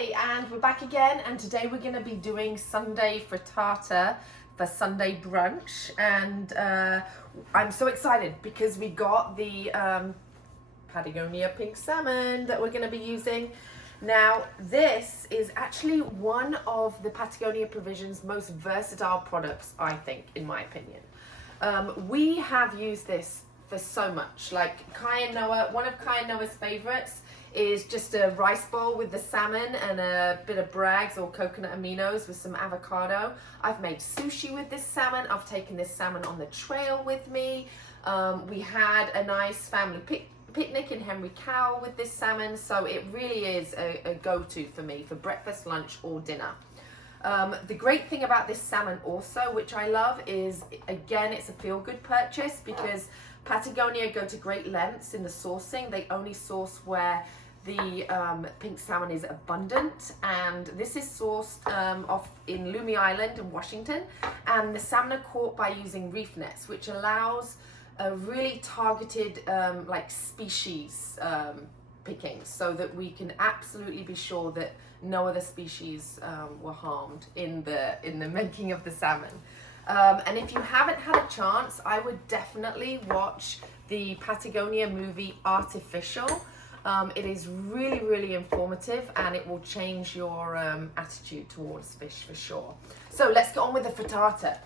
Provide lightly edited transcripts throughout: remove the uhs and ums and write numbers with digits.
Hi, and we're back again, and today we're going to be doing Sunday frittata for Sunday brunch, and I'm so excited because we got the Patagonia pink salmon that we're going to be using. Now, this is actually one of the Patagonia Provisions most versatile products, I think, in my opinion. We have used this for so much. Like Kai and Noah, one of Kai and Noah's favorites is just a rice bowl with the salmon and a bit of brags or coconut aminos with some avocado. I've made sushi with this salmon. I've taken this salmon on the trail with me. We had a nice family picnic in Henry Cowell with this salmon, so it really is a go-to for me for breakfast, lunch or dinner. The great thing about this salmon also, which I love, is again it's a feel-good purchase because Patagonia go to great lengths in the sourcing. They only source where the pink salmon is abundant, and this is sourced off in Loomy Island in Washington, and the salmon are caught by using reef nets, which allows a really targeted like species picking, so that we can absolutely be sure that no other species were harmed in the making of the salmon. And if you haven't had a chance, I would definitely watch the Patagonia movie Artificial. It is really, really informative, and it will change your attitude towards fish for sure. So let's get on with the frittata.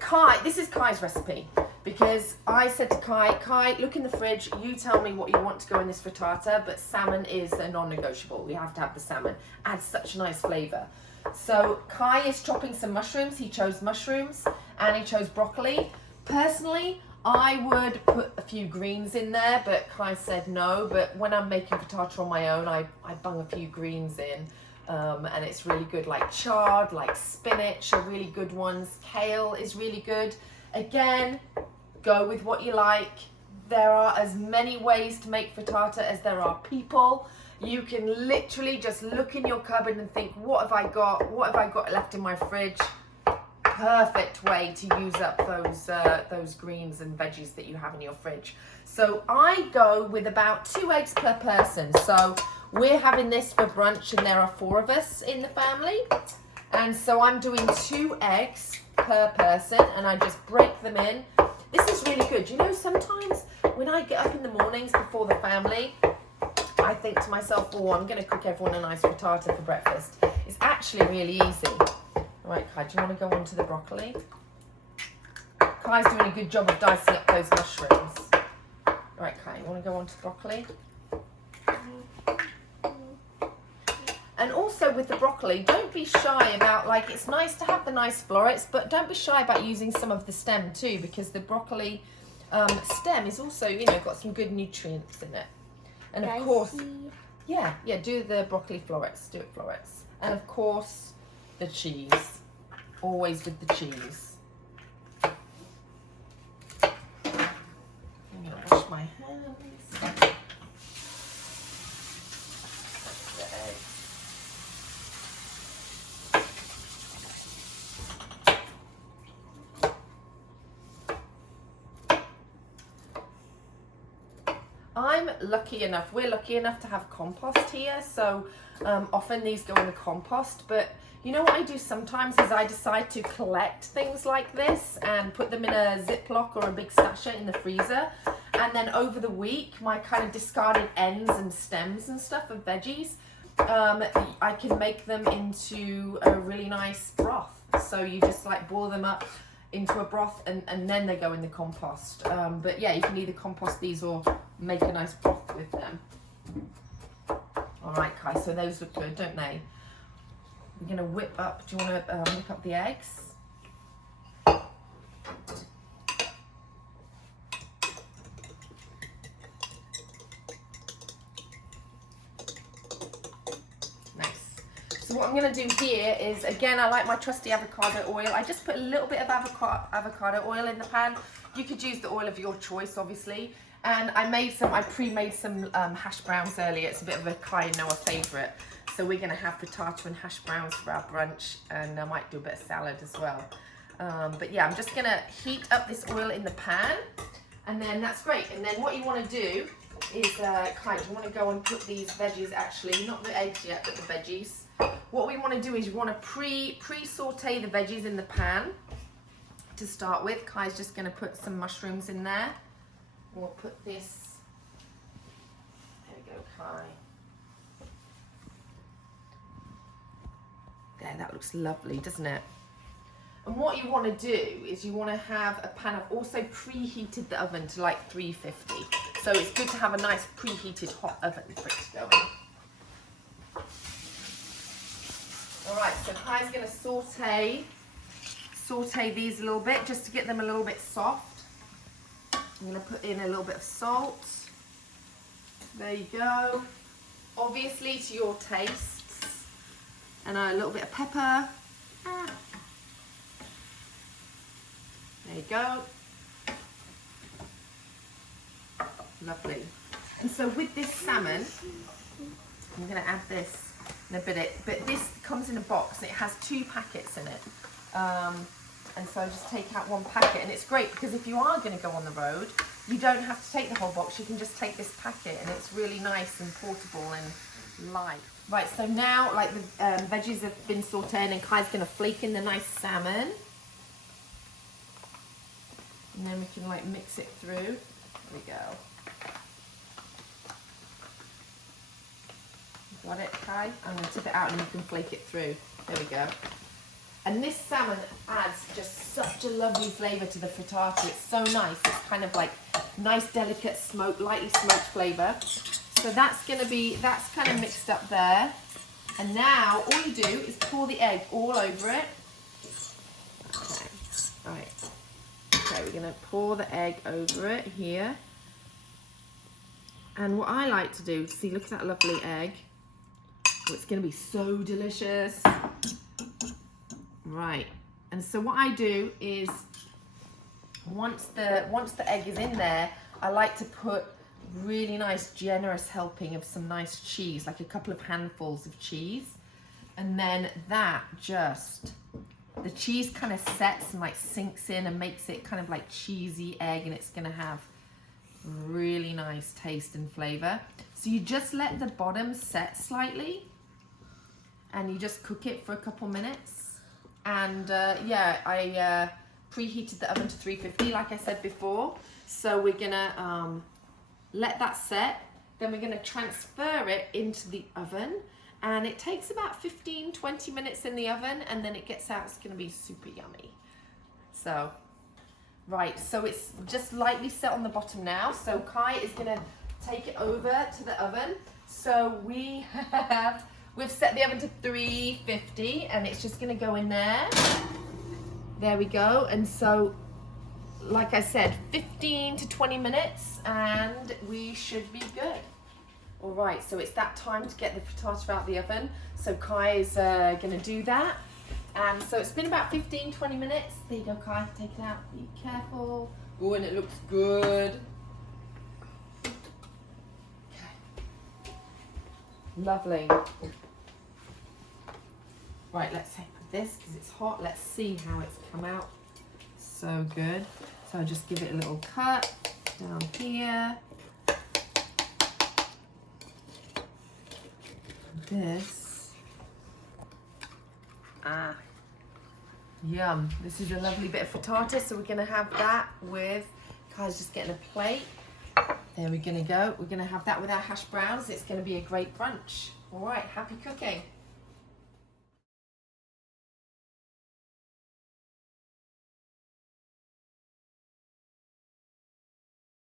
Kai, this is Kai's recipe, because I said to Kai, look in the fridge, you tell me what you want to go in this frittata, but salmon is a non-negotiable. We have to have the salmon. Adds such a nice flavor. So Kai is chopping some mushrooms. He chose mushrooms and he chose broccoli. Personally, I would put a few greens in there, but Kai said no. But when I'm making frittata on my own, I bung a few greens in. And it's really good, like chard, like spinach are really good ones. Kale is really good. Again, go with what you like. There are as many ways to make frittata as there are people. You can literally just look in your cupboard and think, what have I got? What have I got left in my fridge? Perfect way to use up those greens and veggies that you have in your fridge. So I go with about 2 eggs per person. So we're having this for brunch, and there are 4 of us in the family. And so I'm doing 2 eggs per person, and I just break them in. This is really good. You know, sometimes when I get up in the mornings before the family, I think to myself, oh, I'm going to cook everyone a nice frittata for breakfast. It's actually really easy. All right, Kai, do you want to go on to the broccoli? Kai's doing a good job of dicing up those mushrooms. All right, Kai, you want to go on to broccoli? And also with the broccoli, don't be shy about, like, it's nice to have the nice florets, but don't be shy about using some of the stem too, because the broccoli stem is also, you know, got some good nutrients in it. And of course, yeah, do the broccoli florets, do it florets. And of course, the cheese, always with the cheese. I'm gonna wash my hands. We're lucky enough to have compost here, so often these go in the compost. But you know what I do sometimes is I decide to collect things like this and put them in a Ziploc or a big stasher in the freezer, and then over the week my kind of discarded ends and stems and stuff of veggies, I can make them into a really nice broth. So you just like boil them up into a broth, and then they go in the compost. But yeah, you can either compost these or make a nice broth with them. All right, Kai, so those look good, don't they? We're gonna whip up, do you wanna whip up the eggs? So what I'm going to do here is, again, I like my trusty avocado oil. I just put a little bit of avocado oil in the pan. You could use the oil of your choice, obviously. And I pre-made some hash browns earlier. It's a bit of a Kai and Noah favourite. So we're going to have frittata and hash browns for our brunch, and I might do a bit of salad as well. But yeah, I'm just going to heat up this oil in the pan, and then that's great. And then what you want to do is, Kai, do you want to go and put these veggies, actually, not the eggs yet, but the veggies. What we want to do is you want to pre-saute the veggies in the pan to start with. Kai's just going to put some mushrooms in there. We'll put this, there we go, Kai. There, that looks lovely, doesn't it? And what you want to do is you want to have a pan. I've also preheated the oven to like 350. So it's good to have a nice preheated hot oven for it to go in. All right, so Kai's going to saute these a little bit just to get them a little bit soft. I'm going to put in a little bit of salt. There you go. Obviously to your tastes. And a little bit of pepper. There you go. Lovely. And so with this salmon, I'm going to add this in a bit. But this comes in a box and it has 2 packets in it. And so just take out 1 packet. And it's great because if you are going to go on the road, you don't have to take the whole box. You can just take this packet and it's really nice and portable and light. Right, so now like the veggies have been sauteed and Kai's going to flake in the nice salmon. And then we can like mix it through. There we go. Got it, Kai? I'm going to tip it out and you can flake it through. There we go. And this salmon adds just such a lovely flavour to the frittata. It's so nice. It's kind of like nice, delicate smoke, lightly smoked flavour. So that's going to be, that's kind of mixed up there. And now all you do is pour the egg all over it. Okay, right. Okay, we're going to pour the egg over it here. And what I like to do, see, look at that lovely egg. Oh, it's going to be so delicious. Right. And so what I do is once the egg is in there, I like to put really nice, generous helping of some nice cheese, like a couple of handfuls of cheese. And then that just, the cheese kind of sets and like sinks in and makes it kind of like cheesy egg, and it's going to have really nice taste and flavor. So you just let the bottom set slightly and you just cook it for a couple minutes. And yeah, I preheated the oven to 350 like I said before. So we're gonna let that set, then we're gonna transfer it into the oven, and it takes about 15-20 minutes in the oven, and then it gets out. It's gonna be super yummy. So right, so it's just lightly set on the bottom now. So Kai is gonna take it over to the oven. So we've set the oven to 350 and it's just gonna go in there. There we go. And so, like I said, 15 to 20 minutes and we should be good. All right, so it's that time to get the frittata out of the oven. So Kai is gonna do that. And so it's been about 15-20 minutes. There you go, Kai, take it out, be careful. Oh, and it looks good. Okay. Lovely. Right, let's take this because it's hot. Let's see how it's come out. So good. So I'll just give it a little cut down here. This. Yum. This is a lovely bit of frittata, so we're going to have that with, Kai's just getting a plate. There we're going to go. We're going to have that with our hash browns. It's going to be a great brunch. All right, happy cooking.